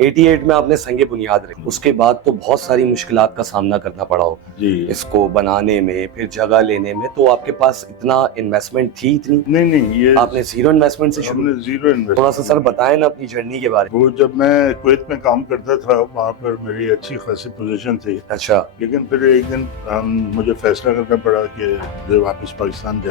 88 में आपने संगे बुनियाद रखी, उसके बाद तो बहुत सारी मुश्किलात का सामना करना पड़ा हो जी। इसको बनाने में, फिर जगह लेने में। तो आपके पास इतना इन्वेस्टमेंट थी इतनी? नहीं, ये आपने जीरो इन्वेस्टमेंट से शुरू? हमने जीरो इन्वेस्ट। थोड़ा सा सर बताएं ना अपनी जर्नी के बारे में। वो जब मैं कुवैत में काम करता था वहाँ पर मेरी अच्छी खासी पोजीशन थी। अच्छा। लेकिन फिर एक दिन मुझे फैसला करना पड़ा कि मुझे वापस पाकिस्तान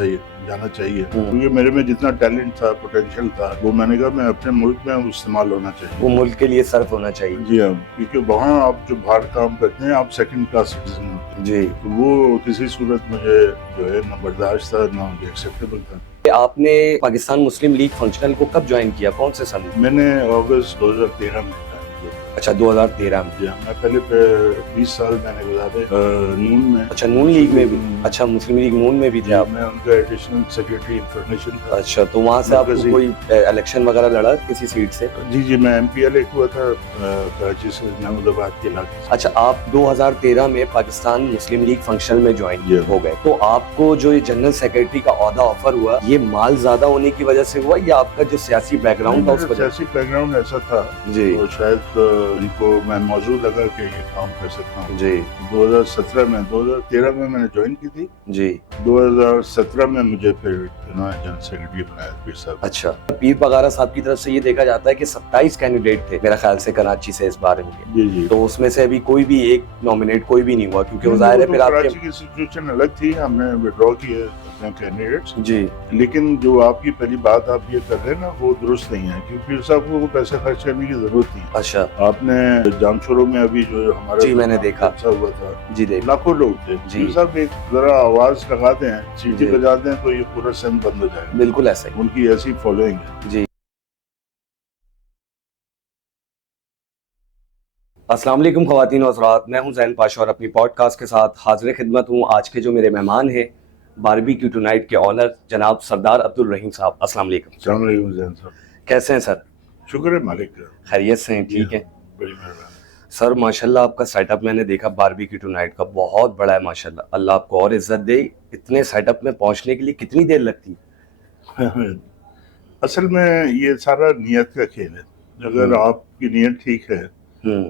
जाना चाहिए, क्योंकि मेरे में जितना टैलेंट था, पोटेंशियल था, वो मैंने कहा मैं अपने मुल्क में इस्तेमाल होना चाहिए, वो मुल्क के लिए सर्फ होना चाहिए। जी हाँ, क्योंकि वहाँ आप जो बाहर काम करते हैं आप सेकंड क्लास सिटीजन होते हैं जी। तो वो किसी सूरत मुझे जो है ना बर्दाश्त था ना एक्सेप्टेबल था। आपने पाकिस्तान मुस्लिम लीग फंक्शनल को कब ज्वाइन किया, कौन से सन में? मैंने अगस्त 2013 में। अच्छा, 2013 में। जी हाँ, मैं पहले 20 साल मैंने गुजारे नून में। अच्छा, नून लीग में भी? अच्छा, मुस्लिम लीग नून में भी थे आप? मैं उनका एडिशनल सेक्रेटरी इंफॉर्मेशन था। अच्छा, तो वहाँ से आपको कोई इलेक्शन वगैरह लड़ा किसी सीट से? जी, मैं एमपीएल एक हुआ था कराची से महमूदाबाद के इलाके से। अच्छा, आप 2013 में पाकिस्तान मुस्लिम लीग फंक्शनल में ज्वाइन हो गए, तो आपको जो ये जनरल सेक्रेटरी का ओहदा ऑफर हुआ, ये माल ज्यादा होने की वजह से हुआ या आपका जो सियासी बैकग्राउंड था उस वजह? सियासी बैकग्राउंड ऐसा था जी, तो शायद इनको मैं मौजूद लगा कि ये काम कर सकता हूँ। जी। 2013 में मैंने ज्वाइन की थी जी। 2017 में मुझे फिर जनरल सेक्रेटरी बनाया पीर साहब। अच्छा, पीर पगारा साहब की तरफ से ये देखा जाता है कि 27 कैंडिडेट थे मेरा ख्याल से कराची से इस बार में। जी। तो उसमें से अभी कोई भी एक नॉमिनेट कोई भी नहीं हुआ, क्योंकि वो जाहिर है फिर आपके। कराची की सिचुएशन अलग थी, हमने विड्रॉ किए अपने कैंडिडेट्स। जी। लेकिन जो आपकी पहली बात आप ये कर रहे हैं ना वो दुरुस्त नहीं है, क्योंकि पीर साहब को पैसे खर्च करने की जरूरत नहीं। अच्छा। आपने जामशोरों में अभी जो हमारा जी मैंने देखा अच्छा हुआ था, जी, देख लाखों लोग थे। जी। पीर साहब एक जरा आवाज लगाते हैं, सीटी बजाते हैं तो ये पूरा सन बंद हो जाएगा। बिल्कुल ऐसा ही, उनकी ऐसी फॉलोइंग है। जी। अस्सलाम वालेकुम ख़वातीन और हज़रात, मैं हूं ज़ैन पाशा और अपनी पॉडकास्ट के साथ हाज़िर खिदमत हूं। आज के जो मेरे मेहमान हैं बारबेक्यू टुनाइट के ऑनर जनाब सरदार अब्दुल रहीम साहब। अस्सलाम वालेकुम। अस्सलाम वालेकुम ज़ैन साहब, कैसे हैं सर? शुक्र है मालिक का, खैरियत से हैं? ठीक है बड़ी मेहरबानी। सर, माशाल्लाह आपका सेटअप मैंने देखा बारबेक्यू टुनाइट का बहुत बड़ा है माशाल्लाह। अल्लाह आपको और इज्जत दे। इतने सेटअप में पहुंचने के लिए कितनी देर लगती है? असल में ये सारा नियत का खेल है। अगर आपकी नियत ठीक है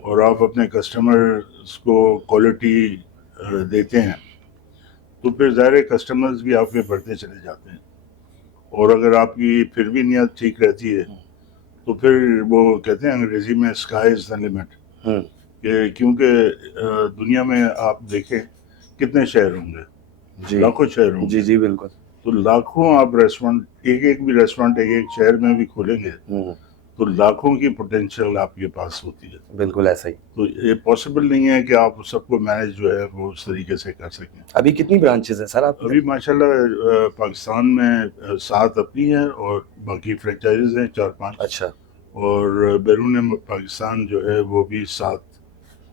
और आप अपने कस्टमर्स को क्वालिटी देते हैं तो फिर ज़ाहिर कस्टमर्स भी आपके बढ़ते चले जाते हैं। और अगर आपकी फिर भी नियत ठीक रहती है तो फिर वो कहते हैं अंग्रेजी में स्काई इज द लिमिट, क्योंकि दुनिया में आप देखें कितने शहर होंगे, लाखों शहर होंगे। जी जी बिल्कुल। तो लाखों आप रेस्टोरेंट, एक भी रेस्टोरेंट एक शहर में भी खोलेंगे तो लाखों की पोटेंशियल आपके पास होती है। बिल्कुल ऐसा ही। तो ये पॉसिबल नहीं है कि आप सबको मैनेज जो है वो उस तरीके से कर सकें। अभी कितनी ब्रांचेस हैं सर आप? अभी माशाल्लाह पाकिस्तान में 7 अपनी हैं और बाकी फ्रेंचाइज हैं 4-5। अच्छा। और बैरून पाकिस्तान जो है वो भी 7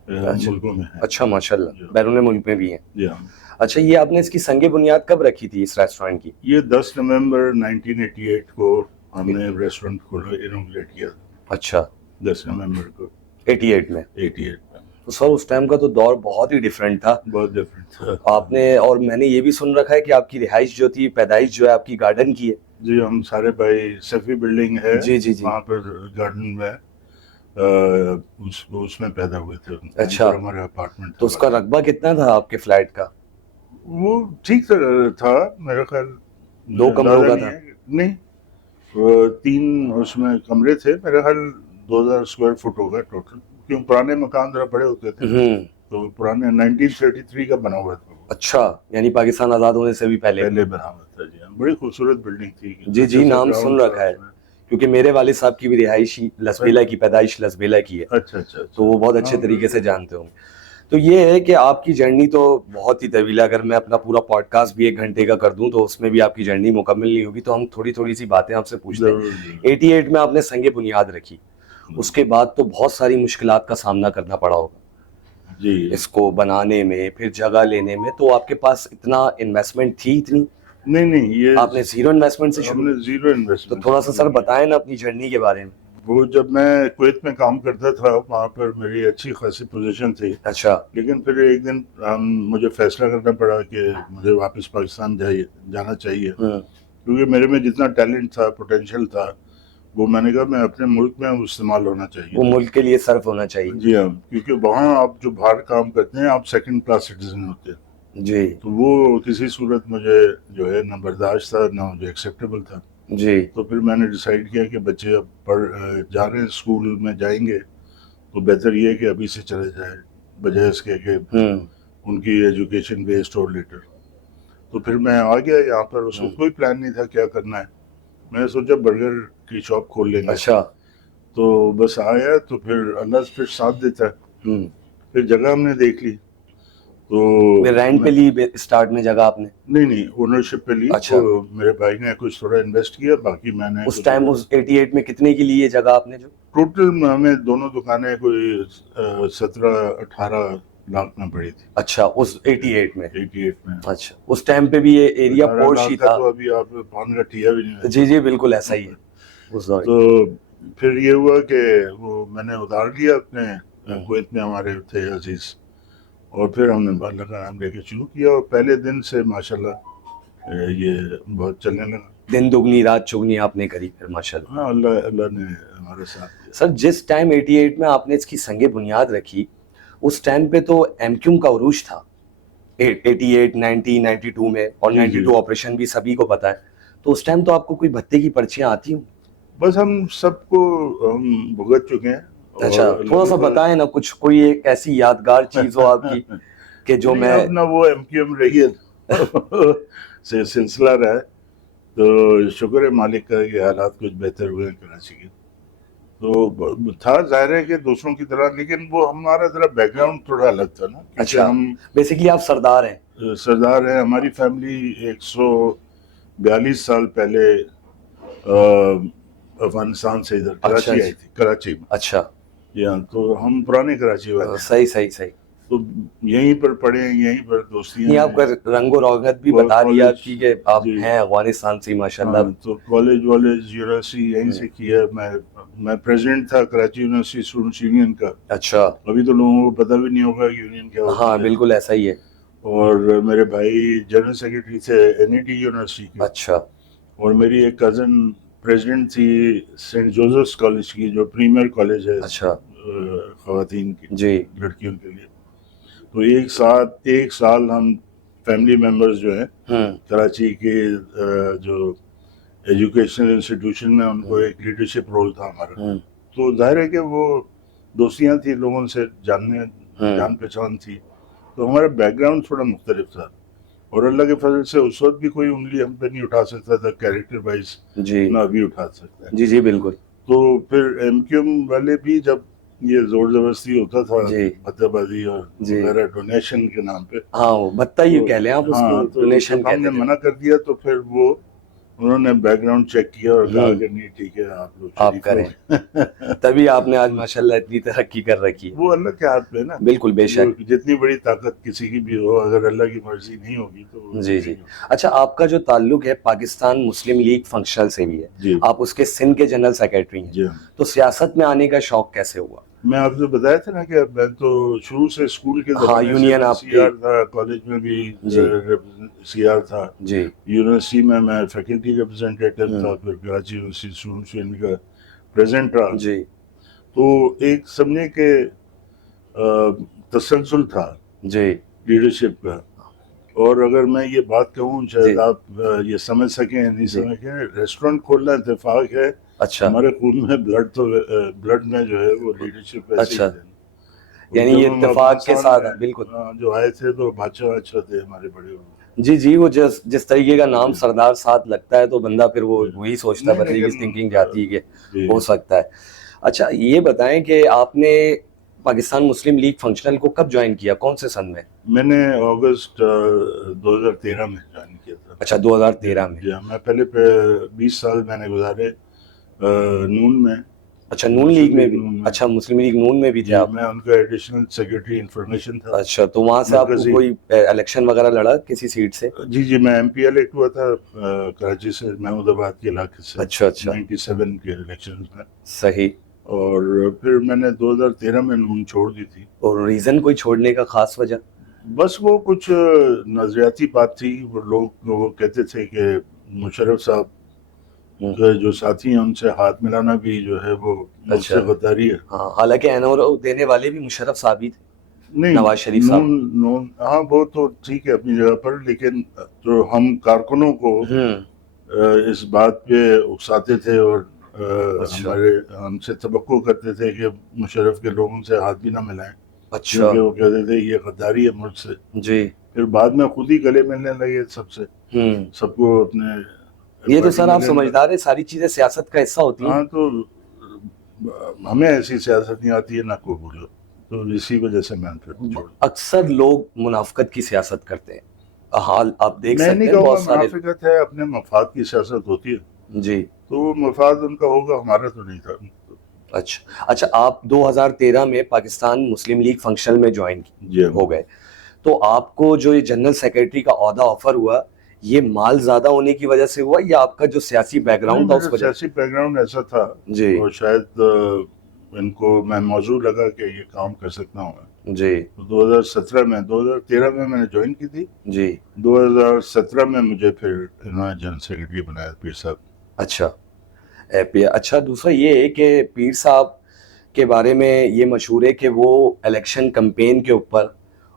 मुल्कों में है। अच्छा माशाल्लाह, बैरून मुल्क में भी हैं। जी हाँ। अच्छा, ये आपने इसकी संगे बुनियाद कब रखी थी इस रेस्टोरेंट की? ये 10 नवंबर 1988 को हमने रेस्टोरेंट को इनॉग्रेट किया। अच्छा, 10 नवंबर को 88 में। 88 में। तो सर उस टाइम का तो दौर बहुत ही डिफरेंट था। बहुत डिफरेंट था। आपने, और मैंने ये भी सुन रखा है कि आपकी रिहाइश जो थी, पैदाइश जो है आपकी गार्डन की है। जी, हम सारे भाई सफी बिल्डिंग है जी जी जी, वहाँ पर गार्डन में उसमें पैदा हुए थे। अच्छा, हमारा अपार्टमेंट तो उसका रकबा कितना था आपके फ्लैट का? वो ठीक था मेरा ख्याल। 2 कमरों का था? नहीं, 3 उसमें कमरे थे मेरा ख्याल। 2000 स्क्वायर फुट होगा टोटल, क्यों पुराने मकान जरा बड़े होते थे तो पुराने 1933 का बना हुआ था। अच्छा, यानी पाकिस्तान आजाद होने से भी पहले बना हुआ था। जी, बड़ी खूबसूरत बिल्डिंग थी। जी जी, नाम सुन रखा है, क्योंकि मेरे वालिद साहब की भी रिहाइशी लसबेला की, पैदाइश लसबेला की है। अच्छा। तो वो बहुत अच्छे तरीके से जानते होंगे। तो ये है कि आपकी जर्नी तो बहुत ही तवील है। अगर मैं अपना पूरा पॉडकास्ट भी 1 घंटे का कर दूं तो उसमें भी आपकी जर्नी मुकम्मल नहीं होगी। तो हम थोड़ी थोड़ी सी बातें आपसे पूछते हैं। 88 में आपने संगे बुनियाद रखी, उसके बाद तो बहुत सारी मुश्किलात का सामना करना पड़ा होगा जी, इसको बनाने में, फिर जगह लेने में। तो आपके पास इतना इन्वेस्टमेंट थी इतनी? नहीं, ये आपने जीरो इन्वेस्टमेंट से शुरू? हमने जीरो तो इन्वेस्टमेंट। थोड़ा सा सर बताएं ना अपनी जर्नी के बारे में। वो जब मैं कुवैत में काम करता था वहाँ पर मेरी अच्छी खासी पोजीशन थी। अच्छा। लेकिन फिर एक दिन मुझे फैसला करना पड़ा कि मुझे वापस पाकिस्तान जाना चाहिए, क्योंकि मेरे में जितना टैलेंट था, पोटेंशियल था, वो मैंने कहा मैं अपने मुल्क में इस्तेमाल होना वो चाहिए। मुल्क के लिए सर्व होना चाहिए। जी हाँ, क्योंकि वहाँ आप जो बाहर काम करते हैं आप सेकंड क्लास सिटीजन होते हैं, जी तो वो किसी सूरत मुझे जो है ना बर्दाश्त था ना मुझे एक्सेप्टेबल था। जी। तो फिर मैंने डिसाइड किया कि बच्चे अब जा रहे हैं, स्कूल में जाएंगे, तो बेहतर ये है कि अभी से चले जाए, बजाय इसके कि उनकी एजुकेशन वेस्ट हो लेटर। तो फिर मैं आ गया यहाँ पर, उसको कोई प्लान नहीं था क्या करना है। मैंने सोचा बर्गर की शॉप खोल लेंगे। अच्छा। तो बस आया, तो फिर अल्लाह फिर साथ देता है। फिर जगह हमने देख ली, तो रेंट पे ली स्टार्ट में जगह आपने? नहीं ओनरशिप पे ली। अच्छा। तो मेरे भाई ने कुछ थोड़ा इन्वेस्ट किया, बाकी मैंने उस टाइम उस 88 में कितने की ली ये जगह आपने जो? टोटल हमें दोनों दुकानें कोई 17-18 लाख में पड़ी थी। अच्छा, उस 88 में? 88 में। अच्छा, उस टाइम पे भी ये एरिया 18 पोर्श लाख ही का था? तो अभी आप पान का ठिया भी नहीं। जी जी बिल्कुल ऐसा ही है उस दौर। तो फिर ये हुआ कि वो मैंने उधार लिया अपने कुवैत में हमारे थे अजीज, और फिर हमने बाहर लगाम लेके शुरू किया, और पहले दिन से माशाल्लाह ये बहुत चलने लगा। दिन दुगनी रात चुगनी आपने करी फिर माशाल्लाह। हाँ, अल्लाह अल्लाह ने हमारे साथ दिया। सर जिस टाइम 88 में आपने इसकी संगे बुनियाद रखी, उस टाइम पे तो एमक्यूम का उरूज था 88, 90, 92 में, और 92 ऑपरेशन भी सभी को पता है। तो उस टाइम तो आपको कोई भत्ते की पर्चियां आती हूँ? बस हम सबको हम भुगत चुके हैं। अच्छा, थोड़ा सा बताएं ना कुछ, कोई एक ऐसी यादगार चीज हो आपकी कि जो मैं। अब ना वो एमक्यूएम रही है से सिलसिला रहा है, तो शुक्र है मालिक का कि हालात कुछ बेहतर हुए हैं कराची के। तो था जाहिर है कि दूसरों की तरह, लेकिन वो हमारा जरा बैकग्राउंड थोड़ा अलग था ना। अच्छा, हम बेसिकली आप सरदार हैं? सरदार हैं। हमारी फैमिली 142 साल पहले अफगानिस्तान से इधर कराची आई थी, कराची में। अच्छा, यहाँ तो हम पुराने कराची वाले। सही सही सही। तो यहीं पर पढ़े, यहीं पर दोस्तियां नहीं, आपका रंगो रौनक भी बता दिया कि आप हैं अफगानिस्तान से माशाल्लाह। तो कॉलेज यूनिवर्सिटी यहीं से किया। मैं प्रेसिडेंट था कराची यूनिवर्सिटी स्टूडेंट्स यूनियन का। अच्छा। अभी तो लोगों को पता भी नहीं होगा यूनियन क्या होता है। हाँ बिल्कुल ऐसा ही है। और मेरे भाई जनरल सेक्रेटरी थे एनईटी यूनिवर्सिटी के। अच्छा। और मेरी एक कजन प्रेसिडेंट थी सेंट जोसेफ्स कॉलेज की, जो प्रीमियर कॉलेज है अच्छा खवातीन की जी, लड़कियों के लिए। तो एक साल हम फैमिली मेंबर्स जो हैं कराची के जो एजुकेशनल इंस्टीट्यूशन में, उनको एक लीडरशिप रोल था हमारा। तो जाहिर है कि वो दोस्तियां थी, लोगों से जान पहचान थी। तो हमारा बैकग्राउंड थोड़ा मुख्तलिफ था, और अल्लाह के फजल से उस वक्त भी कोई उंगली हम पे नहीं उठा सकता था कैरेक्टर वाइज, ना अभी उठा सकता है। जी जी बिल्कुल। तो फिर एमक्यूएम वाले भी जब ये जोर जबरदस्ती होता था भत्तेबाजी और वगैरह डोनेशन के नाम पे, हाँ वो भत्ता ही कह लें आप उसको, डोनेशन तो हमने मना कर दिया। तो फिर वो उन्होंने बैकग्राउंड चेक किया और कहा कि नहीं ठीक है, आप लोग आप करें। तभी आपने आज माशाल्लाह इतनी तरक्की कर रखी है। वो अल्लाह के हाथ में ना। बिल्कुल बेशक। जितनी बड़ी ताकत किसी की भी हो, अगर अल्लाह की मर्जी नहीं होगी तो जी जी। अच्छा, आपका जो ताल्लुक है पाकिस्तान मुस्लिम लीग फंक्शनल से भी है, आप उसके सिंध के जनरल सेक्रेटरी हैं। तो सियासत में आने का शौक कैसे हुआ? मैं आपको बताया था ना कि मैं तो शुरू से स्कूल के यूनियन सीआर था, कॉलेज में भी सीआर था जी, यूनिवर्सिटी में मैं फैकल्टी रिप्रेजेंटेटिव था, फिर कराची यूनिवर्सिटी स्टूडेंट्स यूनियन का प्रेसिडेंट रहा जी। तो एक समझे के तसलसल था जी लीडरशिप का। और अगर मैं ये बात कहूँ, शायद आप ये समझ सकें नहीं समझ सकें, रेस्टोरेंट खोलना इत्तेफाक है। अच्छा, हमारे खून में ब्लड में जो है वो लीडरशिप। अच्छा, यानी ये इत्तेफाक के साथ बिल्कुल जो आए थे तो बादशाह थे हमारे बड़े। जी जी, वो जिस तरीके का नाम सरदार साथ लगता है तो बंदा फिर वो वही सोचता है, बंदे की थिंकिंग जाती है कि हो सकता है। अच्छा, ये बताएं कि आपने पाकिस्तान मुस्लिम लीग फंक्शनल को कब ज्वाइन किया, कौन से सन में? मैंने अगस्त 2013 में ज्वाइन किया था। अच्छा, 2013 में। मैं पहले 20 साल मैंने गुजारे नून में। अच्छा, नून लीग में भी? अच्छा, मुस्लिम लीग नून में भी थे आप? मैं उनका एडिशनल सेक्रेटरी इंफॉर्मेशन था। अच्छा, तो वहाँ से आपको कोई इलेक्शन वगैरह लड़ा किसी सीट से? जी जी, मैं एमपी इलेक्ट हुआ था कराची से, महमूदाबाद के इलाके से। अच्छा अच्छा, 97 के इलेक्शन में। सही। और फिर मैंने 2013 में नून छोड़ दी थी। और रीजन कोई छोड़ने का खास वजह? बस वो कुछ नजरियाती बात थी। वो लोग कहते थे कि मुशर्रफ साहब तो जो साथी हैं उनसे हाथ मिलाना भी जो है वो मुझसे अच्छा। गद्दारी है। हाँ, हालांकि एनओ देने वाले भी मुशर्रफ साहब ही थे, नहीं, नवाज शरीफ नून साहब। नून हाँ वो तो ठीक है अपनी जगह पर, लेकिन जो हम कारकुनों को हम्म। इस बात पे उकसाते थे और अच्छा। हमारे हमसे तवक्को करते थे कि मुशर्रफ के लोगों से हाथ भी ना मिलाएं, अच्छा। क्योंकि वो कहते थे ये गद्दारी है मुल्क से। जी। फिर बाद में खुद ही गले मिलने लगे सबसे, हम्म। सबको अपने ये तो पार्टी सर में आप लेने लगे। समझदार है, सारी चीजें सियासत का हिस्सा होती हैं। हाँ तो हमें ऐसी सियासत नहीं आती है ना कबूल, तो इसी वजह से मैं फिर छोड़। अक्सर लोग मुनाफकत की सियासत करते हैं, हाल आप देख मैं नहीं सकते हैं कहूँगा बहुत सारे। मुनाफिकत है, अपने मफाद की सियासत होती है, जी। तो वो मफाद उनका होगा, हमारा तो नहीं था। अच्छा अच्छा, आप 2013 में पाकिस्तान मुस्लिम लीग फंक्शन में ज्वाइन जी हाँ। हो गए, तो आपको जो ये जनरल सेक्रेटरी का ओहदा ऑफर हुआ, ये माल ज्यादा होने की वजह से हुआ या आपका जो सियासी नहीं, बैकग्राउंड था मेरा उस वजह सियासी बैकग्राउंड ऐसा था, से? जी। और शायद इनको मैं मौजूद लगा कि ये काम कर सकता हूँ मैं। जी। तो 2017 में, 2013 में मैंने ज्वाइन की थी, जी। 2017 में मुझे फिर इन्होंने जनरल सेक्रेटरी बनाया पीर साहब। अच्छा। अच्छा, दूसरा ये है कि पीर साहब के बारे में ये मशहूर है कि वो इलेक्शन कैंपेन के ऊपर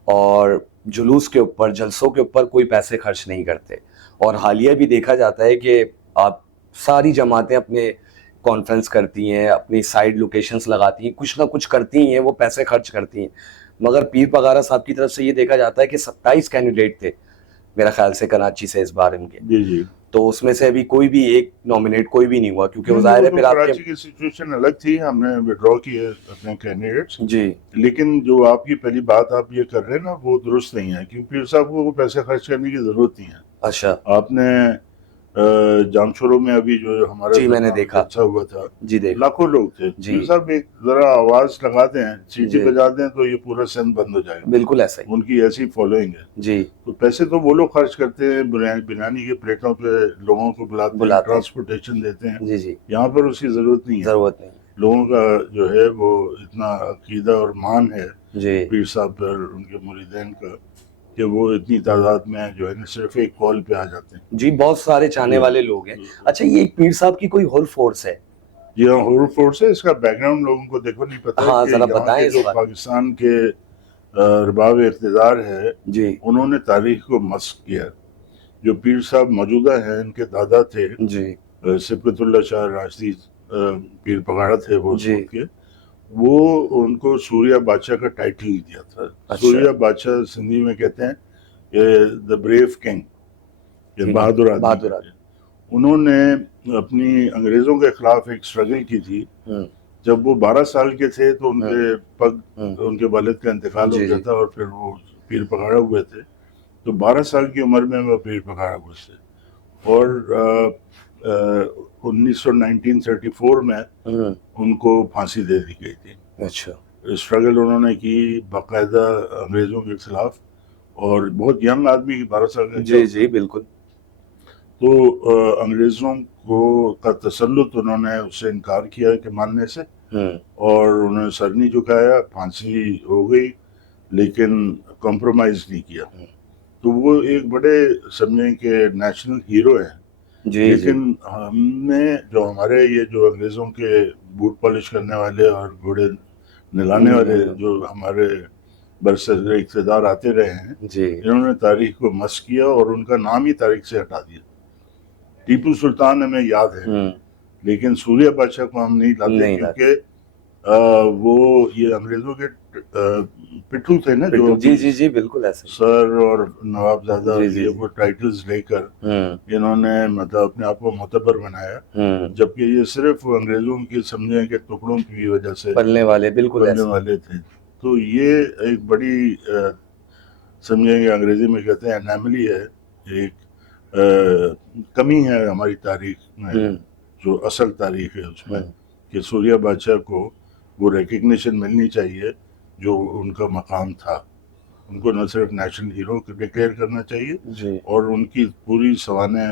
और जुलूस के ऊपर, जलसों के ऊपर कोई पैसे खर्च नहीं करते, और हालिया भी देखा जाता है कि आप सारी जमातें अपने कॉन्फ्रेंस करती हैं, अपनी साइड लोकेशंस लगाती हैं, कुछ ना कुछ करती हैं, वो पैसे खर्च करती हैं। मगर पीर पगारा साहब की तरफ से ये देखा जाता है कि 27 कैंडिडेट थे मेरा ख्याल से कराची से इस बार इनके, जी जी। तो उसमें से अभी कोई भी एक नॉमिनेट कोई भी नहीं हुआ, क्योंकि वो नहीं नहीं, जाहिर वो है तो फिर आपके। कराची की सिचुएशन अलग थी, हमने विड्रॉ किए अपने कैंडिडेट्स। जी। लेकिन जो आपकी पहली बात आप ये कर रहे हैं ना, वो दुरुस्त नहीं है, क्योंकि पीर साहब को वो पैसे खर्च करने की जरूरत नहीं है। अच्छा। आपने जामशोरों में अभी जो हमारा जी, मैंने दरबार देखा। जलसा हुआ था, जी, देखा। लाखों लोग थे। जी। पीर साहब एक जरा आवाज लगा दें, सीटी जी, बजा दें, तो ये पूरा सिंध बंद हो जाएगा। बिल्कुल ऐसा ही। उनकी ऐसी फॉलोइंग है। जी। तो पैसे तो वो लोग खर्च करते हैं, बिरयानी के प्लेटों पे लोगों को बुलाते हैं, बुलाते हैं। ट्रांसपोर्टेशन देते हैं। जी। जी। यहाँ पर उसकी जरूरत नहीं है। जरूरत नहीं। लोगों का जो है वो इतना अकीदा और मान है जी। पीर साहब पर, उनके मुरीदैन का, कि वो इतनी तादाद में जो है ना सिर्फ एक कॉल पे आ जाते हैं। जी, बहुत सारे चाहने जी वाले लोग हैं। अच्छा, ये एक पीर साहब की कोई होल फोर्स है? जी हाँ, हुर्र फोर्स है। इसका बैकग्राउंड लोगों को देखो नहीं पता है हाँ, कि जरा यहाँ बताएं के इस जो बार। पाकिस्तान के अरबाब इक़्तिदार है, जी। उन्होंने तारीख को मस्क किया। जो पीर साहब मौजूदा हैं, इनके दादा थे जी। सिबकतुल्लाह शाह राशदी पीर पगाड़ा थे वो उस जी। वक्त के। वो उनको सूर्या बादशाह का टाइटल दिया था। अच्छा। सूर्या बादशाह सिंधी में कहते हैं कि द ब्रेव किंग, ये ठीक है, बहादुर आदमी बहादुर कहते आदमी। हैं। उन्होंने अपनी अंग्रेजों के खिलाफ एक स्ट्रगल की थी। हम्म। जब वो 12 साल के थे तो उनके पग, हम्म। उनके वालिद का इंतकाल हो जी। गया जी। था, और फिर वो पीर पगाड़ा हुए थे। तो 12 साल की उम्र में वो पीर पगाड़ा हुए थे, और 1934 में उनको फांसी दे दी गई थी। अच्छा। स्ट्रगल उन्होंने की बाकायदा अंग्रेजों के खिलाफ, और बहुत यंग आदमी, 12 साल का क्या जी। होता जी, है। बिल्कुल। तो अंग्रेजों को का तसल्लुत उन्होंने उससे इनकार किया कि मानने से, और उन्होंने सर नहीं झुकाया, फांसी हो गई, लेकिन कॉम्प्रोमाइज नहीं किया। तो वो एक बड़े समझें कि नेशनल हीरो है। जी। जी। लेकिन हमने जो हमारे ये जो अंग्रेजों के बूट पॉलिश करने वाले और घोड़े निलाने वाले जो हमारे बरसर इक़्तिदार आते रहे हैं, जी। इन्होंने तारीख को मस्क किया और उनका नाम ही तारीख से हटा दिया। टीपू सुल्तान हमें याद है, लेकिन सूर्या बादशाह को हम नहीं लाते, नहीं लाते। क्योंकि वो ये अंग्रेजों के पिट्ठू थे ना, जो जी। जी। जी, बिल्कुल ऐसे ही। सर और नवाबजादा जी। और जी। ये जी। वो टाइटल्स लेकर इन्होंने मतलब अपने आप को मोतबर बनाया, जबकि ये सिर्फ अंग्रेजों की समझें कि टुकड़ों की वजह से पलने वाले, बिल्कुल पलने ऐसे। वाले थे। तो ये एक बड़ी समझेंगे, अंग्रेजी में कहते हैं एनैमली है, एक कमी है हमारी तारीख में, जो असल तारीख है उसमें, कि सूर्या बादशाह को वो रिकग्निशन मिलनी चाहिए जो उनका मकाम था। उनको न सिर्फ नेशनल हीरो डिक्लेयर करना चाहिए, और उनकी पूरी सवाने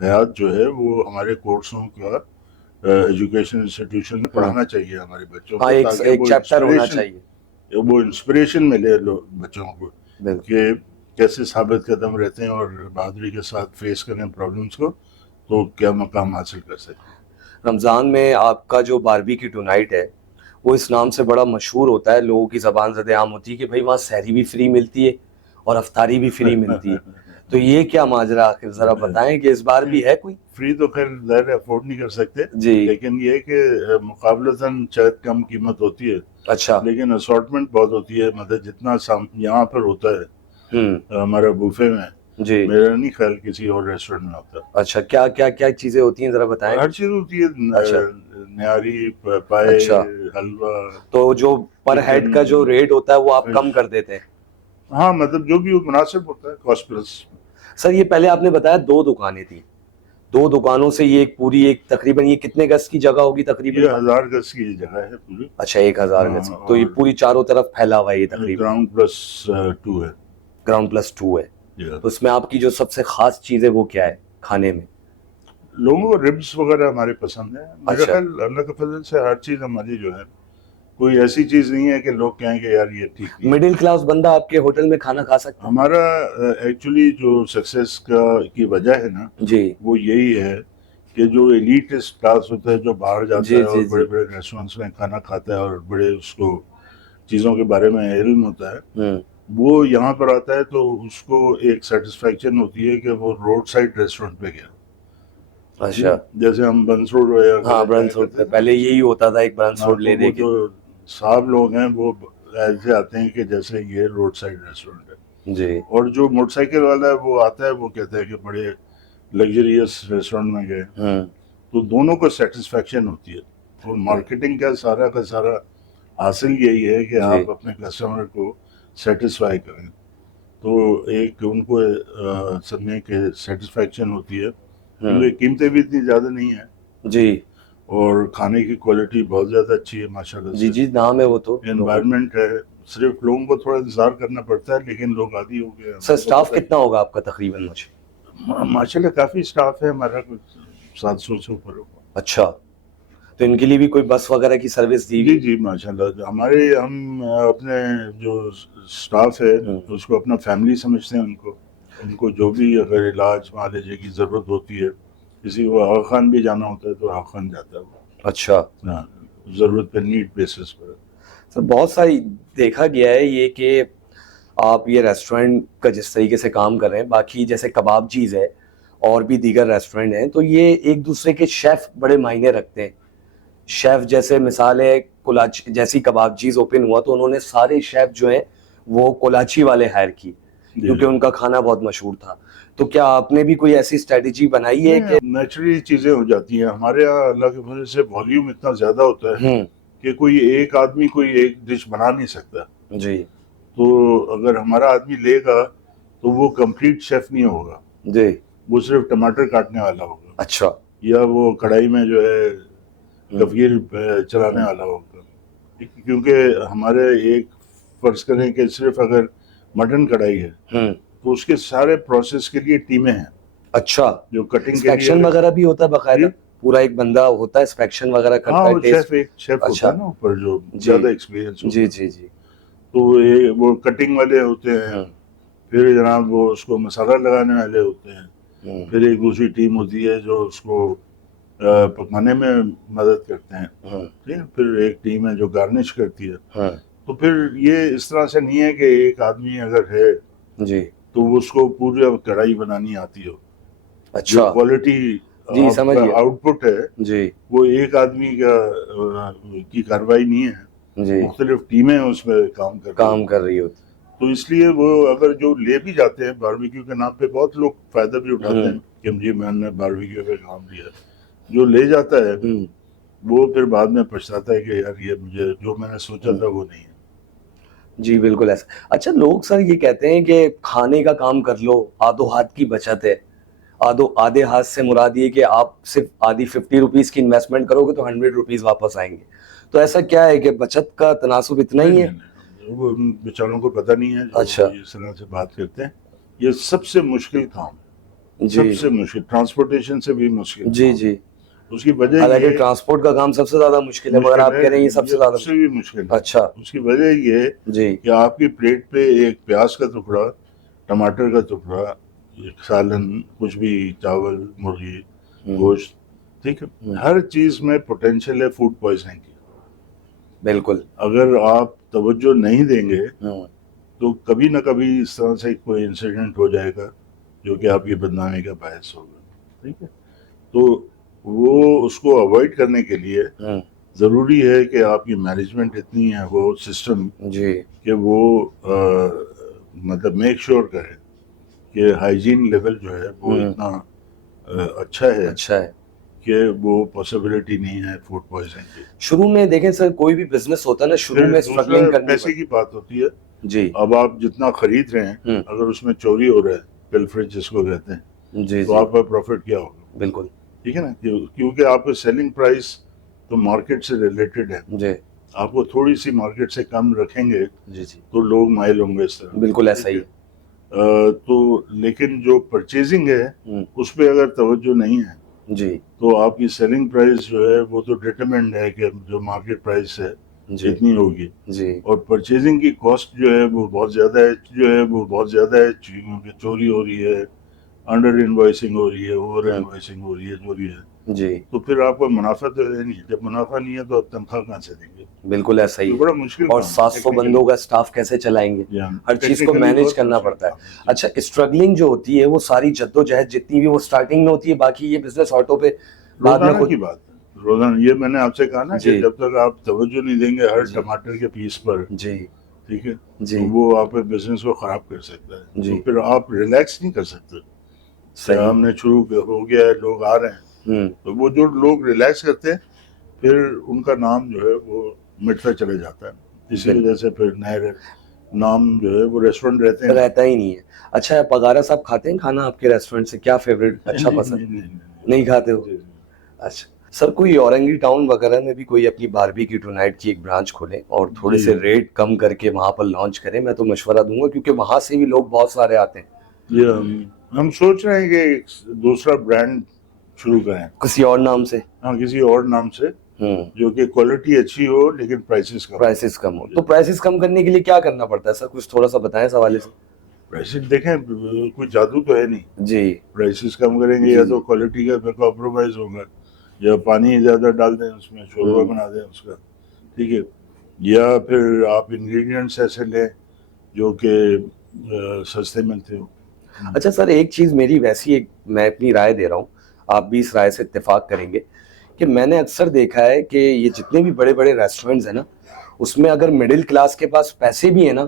हयात जो है वो हमारे कोर्सों का एजुकेशन इंस्टीट्यूशन में पढ़ाना चाहिए हमारे बच्चों को, ताकि एक चैप्टर होना चाहिए। वो इंस्पिरेशन मिले बच्चों को कि कैसे साबित कदम रहते हैं और बहादुरी के साथ फेस करें प्रॉब्लम्स को। तो क्या मकाम हासिल कर सकते हैं। रमज़ान में आपका जो बारबेक्यू टुनाइट है वो इस नाम से बड़ा मशहूर होता है, लोगों की ज़बान ज़द-ए-आम होती है कि भाई वहाँ सहरी भी फ्री मिलती है और अफ्तारी भी फ्री मिलती है। तो ये क्या माजरा आखिर, ज़रा बताएं कि इस बार भी है कोई? फ्री तो खैर ज़ाहिर अफोर्ड नहीं कर सकते, जी। लेकिन ये कि मुकाबलतन शायद कम कीमत होती है, अच्छा। लेकिन असॉर्टमेंट बहुत होती है। मतलब जितना यहाँ पर होता है हमारा बुफे में, जी। मेरा नहीं ख्याल किसी और रेस्टोरेंट में होता। अच्छा, क्या क्या क्या चीजें होती हैं, जरा बताएं। हर चीज होती है, अच्छा। न्यारी, पाए, अच्छा, हलवा, तो जो पर हेड चिकन, का जो रेट होता है वो आप फिश। कम कर देते हैं? हाँ, मतलब जो भी मुनासिब होता है, कॉस्ट प्लस। सर ये पहले आपने बताया 2 दुकानें थी, 2 दुकानों से ये एक पूरी, एक तकरीबन ये कितने गज की जगह होगी तकरीबन? ये 1000 गज की जगह है पूरी। अच्छा, 1000 गज। तो ये पूरी चारों तरफ फैला हुआ है ये तकरीबन? ग्राउंड प्लस 2 है। ग्राउंड प्लस 2 है। तो इसमें आपकी जो सबसे खास चीज है वो क्या है खाने में? लोगों को रिब्स वगैरह हमारे पसंद है। मेरा अच्छा। ख्याल अल्लाह के फजल से हर चीज हमारी जो है, कोई ऐसी चीज नहीं है कि लोग कहेंगे यार ये ठीक नहीं है। मिडिल क्लास बंदा आपके होटल में खाना खा सकता है? हमारा एक्चुअली जो सक्सेस की वजह है ना, जी वो यही है कि जो एलीटिस्ट क्लास होता है, जो बाहर जाता जी है जी और जी। बड़े बड़े रेस्टोरेंट्स में खाना खाता है और बड़े उसको चीज़ों के बारे में इल्म होता है, वो यहाँ पर आता है तो उसको एक सेटिस्फेक्शन होती है कि वो रोड साइड रेस्टोरेंट पे गया। अच्छा। जैसे हम बंस रोड वगैरह हाँ, जाया ब्रंच रोड करते पे थे पहले यही होता था, एक ब्रंच हाँ, रोड तो ले वो दे के। जो साहब लोग हैं वो ऐसे आते हैं कि जैसे ये रोड साइड रेस्टोरेंट है। जी। और जो मोटरसाइकिल वाला है वो आता है, वो कहता है कि बड़े लग्जरियस रेस्टोरेंट में गए। तो दोनों को सेटिस्फेक्शन होती है। और मार्केटिंग का सारा हासिल यही है कि जी। आप अपने कस्टमर को सेटिस्फाई करें। तो एक उनको समझे कि सेटिस्फेक्शन होती है, क्योंकि कीमतें भी इतनी ज़्यादा नहीं है जी और खाने की क्वालिटी बहुत ज़्यादा अच्छी है माशाल्लाह जी से। जी, नाम है वो तो लोगों। एनवायरनमेंट है, सिर्फ लोगों को थोड़ा इंतजार करना पड़ता है, लेकिन लोग आदी हो गए हैं। सर हमको स्टाफ पता कितना होगा आपका तकरीबन मुझे? है माशाल्लाह काफ़ी स्टाफ है हमारा, कुछ 700 से ऊपर होगा। अच्छा, तो इनके लिए भी कोई बस वगैरह की सर्विस दी जी हुई? जी माशाल्लाह, हमारे हम अपने जो स्टाफ है उसको अपना फैमिली समझते हैं। उनको जो भी अगर इलाज मान लीजिए की ज़रूरत होती है, किसी को आगा खान भी जाना होता है तो आगा खान जाता है वो। अच्छा। हाँ, ज़रूरत पे नीड बेसिस पर। सर बहुत सारी देखा गया है ये कि आप ये रेस्टोरेंट का जिस तरीके से काम कर रहे हैं, बाकी जैसे कबाबचीज़ है और भी दीगर रेस्टोरेंट हैं, तो ये एक दूसरे के शेफ बड़े मायने रखते हैं। शेफ जैसे मिसाल है, कोलाची जैसी कबाबचीज़ ओपन हुआ तो उन्होंने सारे शेफ जो हैं वो कोलाची वाले हायर किए क्योंकि उनका खाना बहुत मशहूर था। तो क्या आपने भी कोई ऐसी स्ट्रेटेजी बनाई है कि? नेचुरली चीज़ें हो जाती हैं हमारे यहाँ। अल्लाह की वजह से वॉल्यूम इतना ज़्यादा होता है कि कोई एक आदमी कोई एक डिश बना नहीं सकता। जी तो अगर हमारा आदमी लेगा तो वो कंप्लीट शेफ नहीं होगा जी। वो सिर्फ टमाटर काटने वाला होगा। अच्छा। या वो कढ़ाई में जो है तफगीर चलाने वाला होगा। क्योंकि हमारे एक फर्ज करें कि सिर्फ अगर मटन कढ़ाई है तो उसके सारे प्रोसेस के लिए टीमें हैं। अच्छा, जो कटिंग के इंस्पेक्शन लिए वगैरह भी होता है बाकायदा? जी? पूरा एक बंदा होता है इंस्पेक्शन वगैरह हाँ, करता है, वो टेस्ट? एक शेफ होता अच्छा है ना ऊपर, जो जी ज्यादा एक्सपीरियंस होता जी है। जी जी। तो ये वो कटिंग वाले होते हैं, फिर जनाब वो उसको मसाला लगाने वाले होते हैं, फिर एक दूसरी टीम होती है जो उसको पकाने में मदद करते हैं, ठीक है? फिर एक टीम है जो गार्निश करती है। तो फिर ये इस तरह से नहीं है कि एक आदमी अगर है जी तो उसको पूरी कढ़ाई बनानी आती हो। अच्छा जो क्वालिटी जी, समझ आपका गया आउटपुट है जी वो एक आदमी की कार्रवाई नहीं है, जी। मुख्तलिफ टीमें उसमें काम कर रही होती। तो इसलिए वो अगर जो ले भी जाते हैं बारबेक्यू के नाम पे, बहुत लोग फायदा भी उठाते हैं कि जी मैंने बारबेक्यू पे काम दिया। जो ले जाता है वो फिर बाद में पछताता है कि यार ये मुझे जो मैंने सोचा था वो नहीं है। जी बिल्कुल ऐसा। अच्छा, लोग सर ये कहते हैं कि खाने का काम कर लो, आधो हाथ की बचत है। आधे हाथ से मुराद ये कि आप सिर्फ आधी 50 रुपीज की इन्वेस्टमेंट करोगे तो 100 रुपीज वापस आएंगे। तो ऐसा क्या है कि बचत का तनासुब इतना ही है? नहीं, वो उन बेचारों को पता नहीं है जो अच्छा इस तरह से बात करते हैं। ये सबसे मुश्किल काम है, जी सबसे मुश्किल, ट्रांसपोर्टेशन से भी मुश्किल जी काम। जी। उसकी वजह हालांकि ये ट्रांसपोर्ट का काम सबसे ज्यादा मुश्किल है, मगर मुश्किल आप है, कह रहे हैं ये सबसे ये ज्यादा। उससे भी मुश्किल है। अच्छा उसकी वजह ये जी कि आपकी प्लेट पे एक प्याज का टुकड़ा, टमाटर का टुकड़ा, एक सालन, कुछ भी, चावल, मुर्गी, गोश्त, ठीक है, हर चीज में पोटेंशियल है फूड पॉइजनिंग की। बिल्कुल। अगर आप तवज्जो नहीं देंगे तो कभी ना कभी इस तरह से कोई इंसिडेंट हो जाएगा जो कि आपकी बदनामी का बायस होगा, ठीक है। तो वो उसको अवॉइड करने के लिए जरूरी है कि आपकी मैनेजमेंट इतनी है, वो सिस्टम जी, कि वो मतलब मेक श्योर करे कि हाइजीन लेवल जो है वो इतना अच्छा है कि वो पॉसिबिलिटी नहीं है फूड पॉइजनिंग की। शुरू में देखें सर, कोई भी बिजनेस होता है ना, शुरू फिर में दूसरा स्ट्रगलिंग करनी पैसे की बात होती है जी। अब आप जितना खरीद रहे हैं अगर उसमें चोरी हो रहा है, पिलफरेज जिसको कहते हैं, जी तो जी, आपका प्रॉफिट क्या होगा? बिल्कुल। ठीक है ना, क्योंकि आपका सेलिंग प्राइस तो मार्केट से रिलेटेड है, जी आपको थोड़ी सी मार्केट से कम रखेंगे जी जी, तो लोग माइल होंगे इस तरह। बिल्कुल ऐसा ही है। तो लेकिन जो परचेजिंग है उस पर अगर तवज्जो नहीं है जी तो आपकी सेलिंग प्राइस जो है वो तो डिटरमिन्ड है कि जो मार्केट प्राइस है जी इतनी होगी, जी, और परचेजिंग की कॉस्ट जो है वो बहुत ज़्यादा है, क्योंकि चोरी हो रही है, अंडर इनवॉइसिंग हो रही है, ओवर इनवॉइसिंग हो रही है, जो भी है। जी तो फिर आपको मुनाफा तो है नहीं, जब मुनाफा नहीं है तो आप तनख्वाह कहाँ से देंगे? बिल्कुल ऐसा ही तो है। बड़ा मुश्किल और काम है 700 बंदों का स्टाफ कैसे चलाएंगे, हर चीज को टेक्निकली, मैनेज बहुत करना मुश्किल पड़ता है। काम है। अच्छा, स्ट्रगलिंग जो होती है वो सारी जद्दोजहद जितनी भी वो स्टार्टिंग में होती है, बाकी ये बिजनेस ऑटो पे बाद में रोजाना खुद। की बात है, रोजाना। ये मैंने आपसे कहा ना कि जी जब तक आप तवज्जो नहीं देंगे हर जी टमाटर के पीस पर, जी ठीक है, जी तो वो आपके बिजनेस को खराब कर सकता है। जी, तो फिर आप रिलैक्स नहीं कर सकते कि सही। हमने शुरू हो गया है, लोग आ रहे हैं। तो वो जो लोग रिलैक्स करते हैं फिर उनका नाम जो है वो मिटता चले जाता है, इसी वजह से फिर नए नाम जो है वो रेस्टोरेंट रहते हैं। रहता ही नहीं है। अच्छा, पगारा साहब खाते हैं खाना आपके रेस्टोरेंट से? क्या फेवरेट अच्छा नहीं, पसंद? नहीं, नहीं खाते हो? जी, जी। अच्छा सर, कोई औरंगी टाउन वगैरह में भी कोई अपनी बारबेक्यू टुनाइट की एक ब्रांच खोलें और थोड़े जी, से रेट कम करके वहां पर लॉन्च करें, मैं तो मशवरा दूंगा, क्योंकि वहां से भी लोग बहुत सारे आते हैं। ये हम सोच रहे हैं कि एक दूसरा ब्रांड शुरू करें, किसी और नाम से। हाँ, किसी और नाम से, जो कि क्वालिटी अच्छी हो लेकिन प्राइसेस कम। प्राइसेस कम हो, तो प्राइसेस कम करने के लिए क्या करना पड़ता है सर, कुछ थोड़ा सा बताएं इस हवाले से। प्राइसेस देखें, कोई जादू तो है नहीं। जी प्राइसेस कम करेंगे जी या जी, तो क्वालिटी का कॉम्प्रोमाइज होगा, या पानी ज़्यादा डाल दें उसमें, शोरबा बना दें उसका, ठीक है, या फिर आप इंग्रेडिएंट्स ऐसे लें जो कि सस्ते मिलते हो। अच्छा सर, एक चीज मेरी वैसी, एक मैं अपनी राय दे रहा हूँ, आप भी इस राय से इत्तेफाक करेंगे कि मैंने अक्सर देखा है कि ये जितने भी बड़े बड़े रेस्टोरेंट्स हैं ना, उसमें अगर मिडिल क्लास के पास पैसे भी है ना,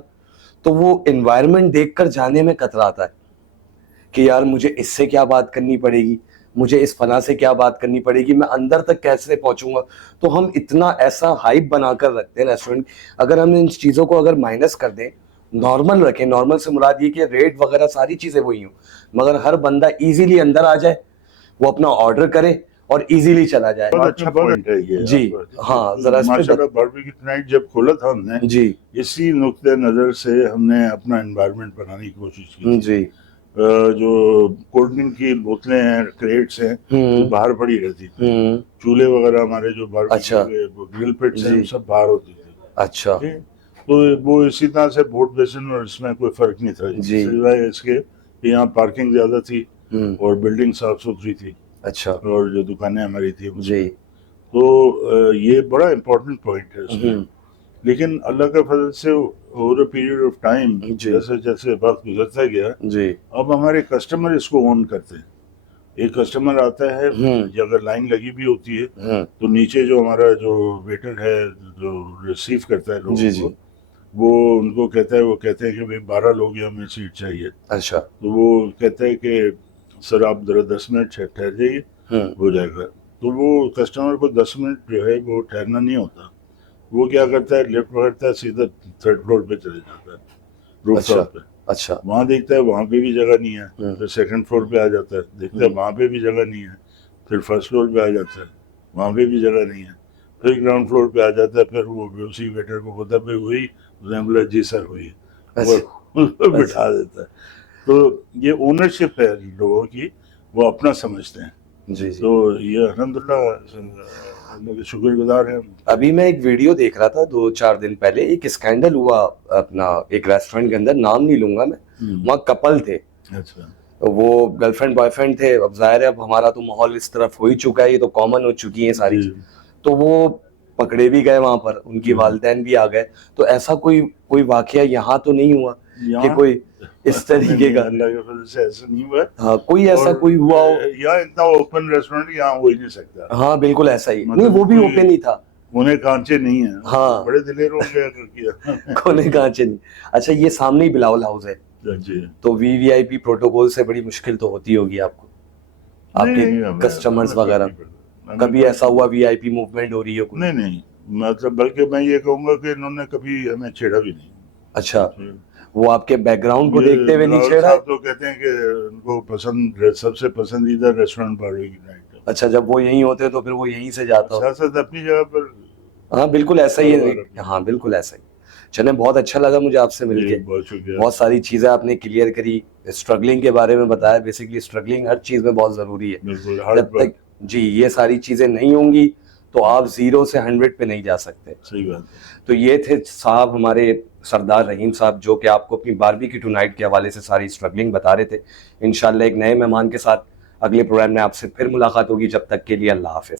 तो वो एनवायरनमेंट देखकर जाने में कतराता है कि यार मुझे इससे क्या बात करनी पड़ेगी, मुझे इस फला से क्या बात करनी पड़ेगी, मैं अंदर तक कैसे पहुंचूंगा। तो हम इतना ऐसा हाइप बनाकर रखते हैं रेस्टोरेंट। अगर हम इन चीज़ों को अगर माइनस कर दें, नॉर्मल रखें, नॉर्मल से मुराद ये कि रेट वगैरह सारी चीज़ें वही हों, मगर हर बंदा इजीली अंदर आ जाए, वो अपना ऑर्डर करे और इजीली चला जाए। बहुत अच्छा पॉइंट है ये जी आपका। हाँ, जरा इस पे माशाल्लाह, बारबेक्यू नाइट जब खोला था हमने, जी इसी नुक्ते नज़र से हमने अपना एनवायरनमेंट बनाने की कोशिश की थी। जी, जो कोल्ड ड्रिंक की बोतलें हैं, क्रेट्स हैं, वो बाहर पड़ी रहती थी। चूल्हे वगैरह हमारे जो बारबेक्यू अच्छा के ग्रिल पिट्स हैं, जी, वो सब बाहर होते थे, अच्छा ठीक है। तो वो इसी तरह से बोट बेसिन और इसमें कोई फर्क नहीं था, जी, सिवाय इसके कि यहाँ पार्किंग ज़्यादा थी और बिल्डिंग साफ सुथरी थी, अच्छा और जो दुकानें हमारी थी जी, उसमें। तो ये बड़ा इम्पोर्टेंट पॉइंट है उसमें। लेकिन अल्लाह का फजल से over a period of time, जी जैसे जैसे वक्त गुजरता गया, जी, अब हमारे कस्टमर इसको ओन करते हैं। एक कस्टमर आता है, या अगर लाइन लगी भी होती है तो नीचे जो हमारा जो वेटर है जो रिसीव करता है जी लोगों जी, को, वो उनको कहता है, वो कहते हैं कि भाई 12 लोग हैं, हमें सीट चाहिए। अच्छा तो वो कहता है कि सर आप जरा 10 मिनट ठहर जाइए, हो जाएगा। तो वो कस्टमर को 10 मिनट जो है वो ठहरना नहीं होता, वो क्या करता है, लिफ्ट पकड़ता है, सीधा 3rd फ्लोर पे चले जाता है, रूफ अच्छा टॉप पे। अच्छा, वहाँ देखता है वहाँ पे भी जगह नहीं है, फिर 2nd फ्लोर पे आ जाता है, देखता है वहाँ पे भी जगह नहीं है, फिर 1st फ्लोर पे आ जाता है, वहाँ पे भी जगह नहीं है, फिर ग्राउंड फ्लोर पे आ जाता है। फिर वो उसी वेटर को बोलता है भाई वही, उसने बोला जी सर वही, वो उसको बिठा देता है। तो ये ओनरशिप है लोगों की, वो अपना समझते हैं। जी जी। तो ये अल्हम्दुलिल्लाह अल्लाह के शुक्रगुजार हैं। अभी मैं एक वीडियो देख रहा था 2-4 दिन पहले, एक स्कैंडल हुआ अपना एक रेस्टोरेंट के अंदर, नाम नहीं लूंगा मैं, वहाँ कपल थे, अच्छा, वो गर्लफ्रेंड बॉयफ्रेंड थे, अब जाहिर है अब हमारा तो माहौल इस तरफ हो ही चुका है, ये तो कॉमन हो चुकी है सारी जी। चीज। तो वो पकड़े भी गए वहां पर, उनकी जी। वालिदैन भी आ गए। तो ऐसा कोई कोई वाकया यहाँ तो नहीं हुआ कि यहाँ कोई इस तरीके नहीं, का? अल्लाह के फजल से ऐसा नहीं हुआ। हाँ, कोई ऐसा और कोई हुआ हो? यहाँ इतना ओपन रेस्टोरेंट यहाँ हो ही नहीं सकता। हाँ बिल्कुल ऐसा ही, नहीं मतलब वो भी कोई ओपन ही था। कोने कांचे नहीं है। हाँ। बड़े दिलेर होंगे अगर किया। कोने कांचे नहीं। अच्छा, ये सामने ही बिलावल हाउस है, जी। तो वीवीआईपी प्रोटोकॉल से बड़ी मुश्किल तो होती होगी आपको, आपके नहीं, हमें कस्टमर्स हमें फर्क वगैरह? नहीं पड़ता। हमें कभी कोई- ऐसा हुआ वीआईपी मूवमेंट हो रही हो कोई? नहीं नहीं, मतलब बल्कि मैं ये कहूँगा कि इन्होंने कभी हमें छेड़ा भी नहीं। अच्छा, वो आपके बैकग्राउंड को ये देखते हुए नहीं बिलावल छेड़ा? साहब तो कहते हैं कि उनको पसंद, सबसे पसंदीदा रेस्टोरेंट बारहवीं की नाइट। अच्छा, जब वो यहीं होते तो फिर वो यहीं से जाता हो? साथ साथ अपनी जगह पर। हाँ बिल्कुल ऐसा ही है। कारोबार। हाँ बिल्कुल ऐसा ही। चले, बहुत अच्छा लगा मुझे आपसे जी, मिलके। बहुत शुक्रिया। बहुत सारी चीजें आपने क्लियर करी, स्ट्रगलिंग के बारे में बताया। बेसिकली स्ट्रगलिंग हर चीज में बहुत जरूरी है। बिल्कुल, हार्ड जब वर्क। तक जी ये सारी चीजें नहीं होंगी तो आप 0 से 100 पे नहीं जा सकते। सही बात है। तो ये थे साहब हमारे सरदार रहीम साहब, जो कि आपको अपनी बारबेक्यू टू नाइट के हवाले से सारी स्ट्रगलिंग बता रहे थे। इंशाल्लाह एक नए मेहमान के साथ अगले प्रोग्राम में आपसे फिर मुलाकात होगी। जब तक के लिए अल्लाह हाफिज।